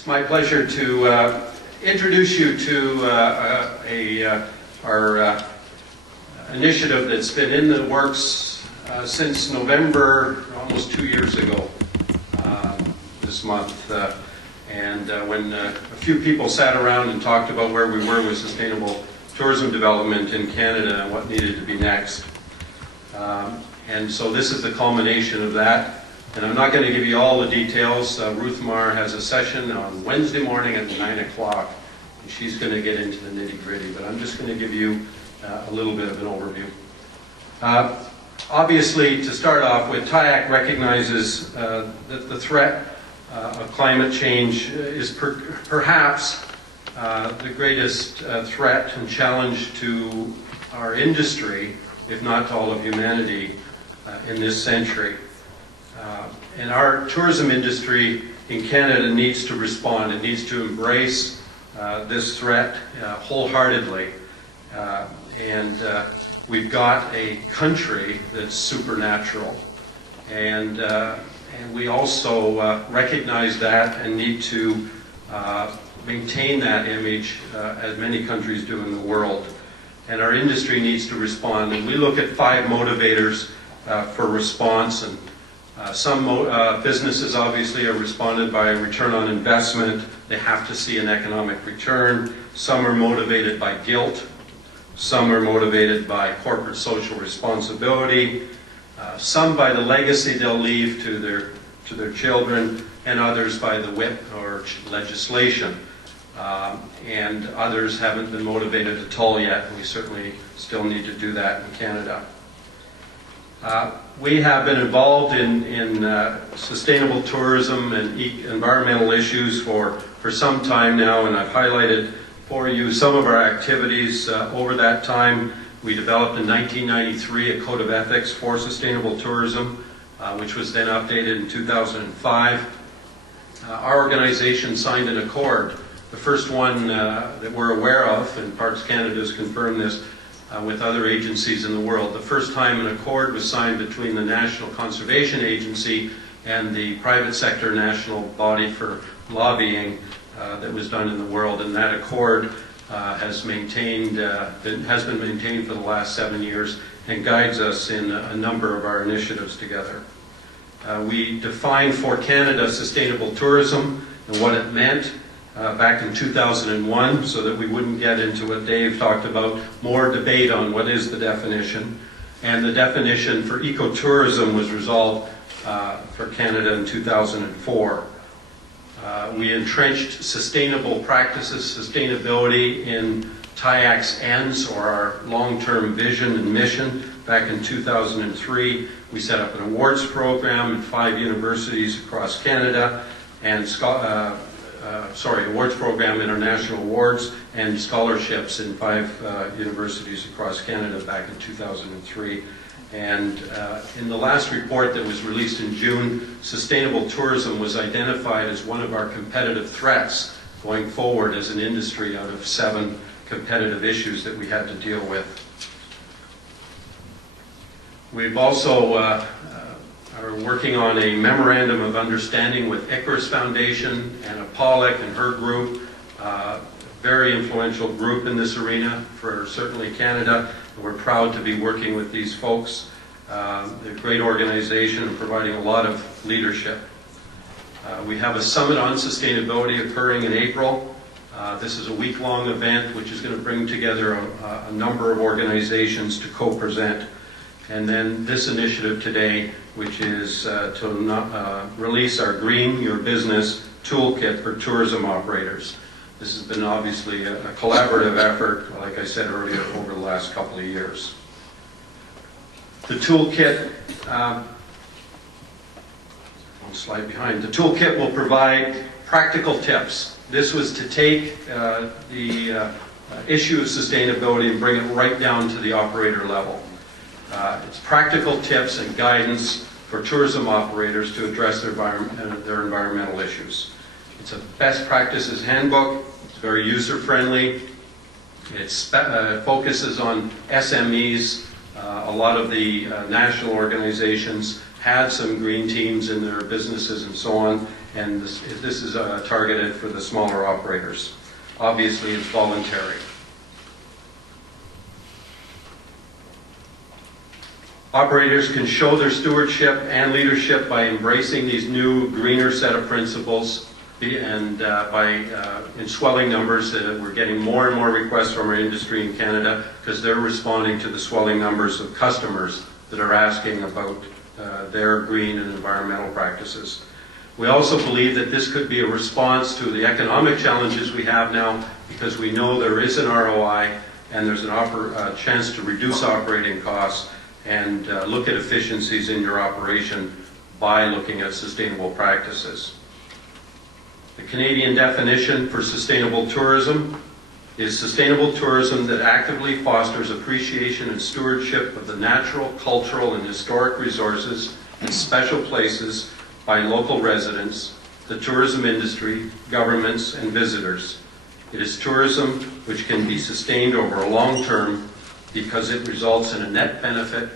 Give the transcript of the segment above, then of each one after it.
It's my pleasure to introduce you to our initiative that's been in the works since November, almost 2 years ago this month. When a few people sat around and talked about where we were with sustainable tourism development in Canada and what needed to be next. And so this is the culmination of that. And I'm not going to give you all the details. Ruth Marr has a session on Wednesday morning at 9 o'clock. And she's going to get into the nitty-gritty, but I'm just going to give you a little bit of an overview. Obviously, to start off with, TIAC recognizes that the threat of climate change is perhaps the greatest threat and challenge to our industry, if not to all of humanity, in this century. And our tourism industry in Canada needs to respond. It needs to embrace this threat wholeheartedly. We've got a country that's supernatural. And we also recognize that and need to maintain that image as many countries do in the world. And our industry needs to respond. And we look at 5 motivators for response. And some businesses obviously are responded by a return on investment. They have to see an economic return. Some are motivated by guilt. Some are motivated by corporate social responsibility. Some by the legacy they'll leave to their children, and others by the WIP or legislation. And others haven't been motivated at all yet, and we certainly still need to do that in Canada. We have been involved in sustainable tourism and environmental issues for some time now, and I've highlighted for you some of our activities over that time. We developed in 1993 a code of ethics for sustainable tourism, which was then updated in 2005. Our organization signed an accord, the first one that we're aware of, and Parks Canada has confirmed this, with other agencies in the world. The first time an accord was signed between the National Conservation Agency and the private sector national body for lobbying that was done in the world, and that accord has been maintained for the last 7 years and guides us in a number of our initiatives together. We defined for Canada sustainable tourism and what it meant back in 2001, so that we wouldn't get into what Dave talked about, more debate on what is the definition. And the definition for ecotourism was resolved for Canada in 2004. We entrenched sustainable practices, sustainability in TIAC's ends, or our long-term vision and mission. Back in 2003, we set up an awards program in 5 universities across Canada, and awards program, international awards, and scholarships in 5 universities across Canada back in 2003. And in the last report that was released in June, sustainable tourism was identified as one of our competitive threats going forward as an industry out of 7 competitive issues that we had to deal with. We've also are working on a memorandum of understanding with Icarus Foundation and Apollic and her group, very influential group in this arena for certainly Canada. We're proud to be working with these folks. They're a great organization and providing a lot of leadership. We have a summit on sustainability occurring in April. This is a week-long event which is going to bring together a number of organizations to co-present. And then this initiative today, which is to release our Green Your Business Toolkit for tourism operators. This has been obviously a collaborative effort, like I said earlier, over the last couple of years. The toolkit, one slide behind, the toolkit will provide practical tips. This was to take the issue of sustainability and bring it right down to the operator level. It's practical tips and guidance for tourism operators to address their environmental issues. It's a best practices handbook. It's very user-friendly. It focuses on SMEs, a lot of the national organizations, had some green teams in their businesses and so on, and this is targeted for the smaller operators. Obviously, it's voluntary. Operators can show their stewardship and leadership by embracing these new, greener set of principles, and in swelling numbers, we're getting more and more requests from our industry in Canada because they're responding to the swelling numbers of customers that are asking about their green and environmental practices. We also believe that this could be a response to the economic challenges we have now, because we know there is an ROI and there's a chance to reduce operating costs and look at efficiencies in your operation by looking at sustainable practices. The Canadian definition for sustainable tourism is sustainable tourism that actively fosters appreciation and stewardship of the natural, cultural, and historic resources and special places by local residents, the tourism industry, governments, and visitors. It is tourism which can be sustained over a long term because it results in a net benefit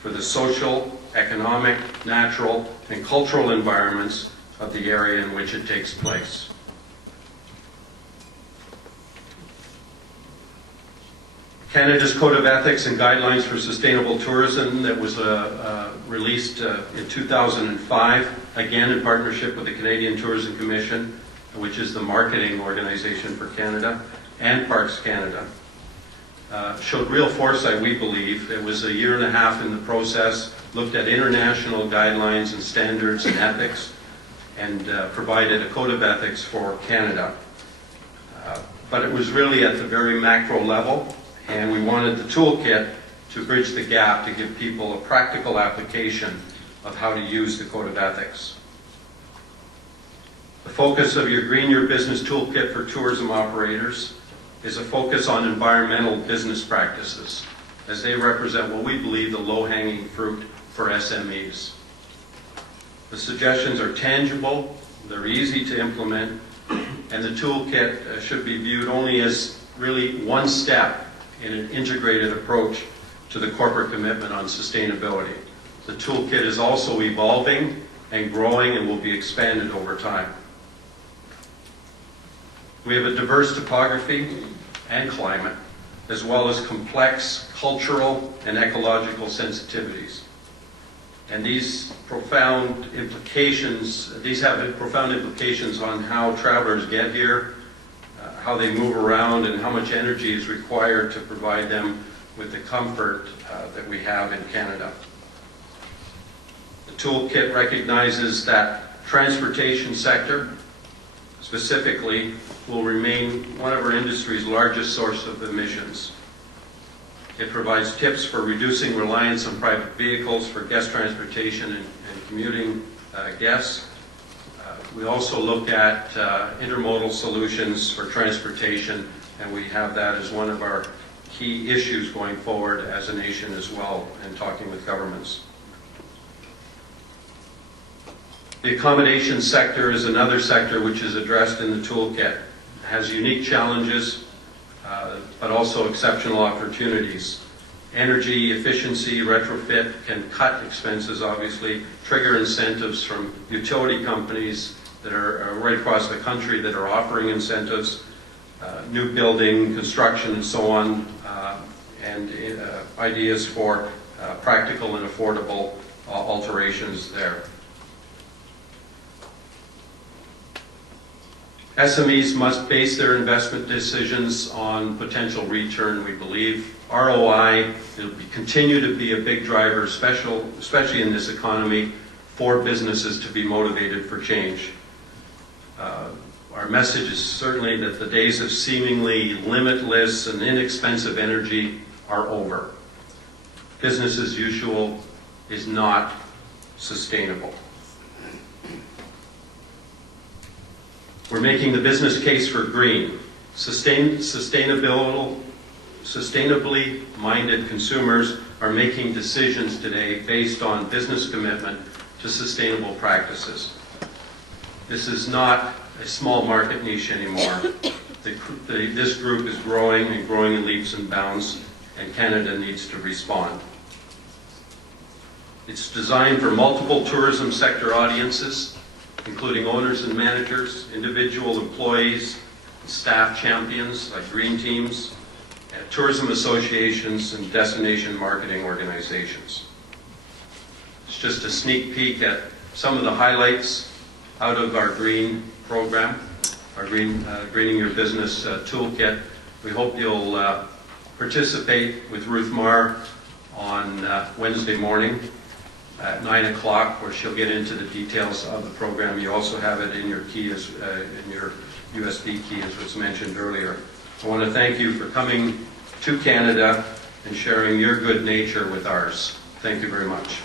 for the social, economic, natural, and cultural environments of the area in which it takes place. Canada's Code of Ethics and Guidelines for Sustainable Tourism that was released in 2005, again in partnership with the Canadian Tourism Commission, which is the marketing organization for Canada, and Parks Canada. Showed real foresight, we believe. It was a year and a half in the process, looked at international guidelines and standards and ethics, and provided a code of ethics for Canada. But it was really at the very macro level, and we wanted the toolkit to bridge the gap to give people a practical application of how to use the code of ethics. The focus of your Green Your Business Toolkit for tourism operators is a focus on environmental business practices, as they represent what we believe the low-hanging fruit for SMEs. The suggestions are tangible, they're easy to implement, and the toolkit should be viewed only as really one step in an integrated approach to the corporate commitment on sustainability. The toolkit is also evolving and growing and will be expanded over time. We have a diverse topography and climate, as well as complex cultural and ecological sensitivities. And these have profound implications on how travelers get here, how they move around, and how much energy is required to provide them with the comfort that we have in Canada. The toolkit recognizes that transportation sector, specifically, will remain one of our industry's largest source of emissions. It provides tips for reducing reliance on private vehicles for guest transportation and commuting guests. We also look at intermodal solutions for transportation, and we have that as one of our key issues going forward as a nation as well, and talking with governments. The accommodation sector is another sector which is addressed in the toolkit. It has unique challenges, but also exceptional opportunities. Energy efficiency retrofit can cut expenses, obviously, trigger incentives from utility companies that are right across the country that are offering incentives, new building, construction, and so on, and ideas for practical and affordable alterations there. SMEs must base their investment decisions on potential return, we believe. ROI will continue to be a big driver, especially in this economy, for businesses to be motivated for change. Our message is certainly that the days of seemingly limitless and inexpensive energy are over. Business as usual is not sustainable. We're making the business case for green. Sustainably minded consumers are making decisions today based on business commitment to sustainable practices. This is not a small market niche anymore. This group is growing and growing in leaps and bounds, and Canada needs to respond. It's designed for multiple tourism sector audiences, including owners and managers, individual employees, staff champions like green teams, and tourism associations and destination marketing organizations. It's just a sneak peek at some of the highlights out of our green program, our Greening Your Business Toolkit. We hope you'll participate with Ruth Marr on Wednesday morning at 9 o'clock, where she'll get into the details of the program. You also have it in your key, in your USB key, as was mentioned earlier. I want to thank you for coming to Canada and sharing your good nature with ours. Thank you very much.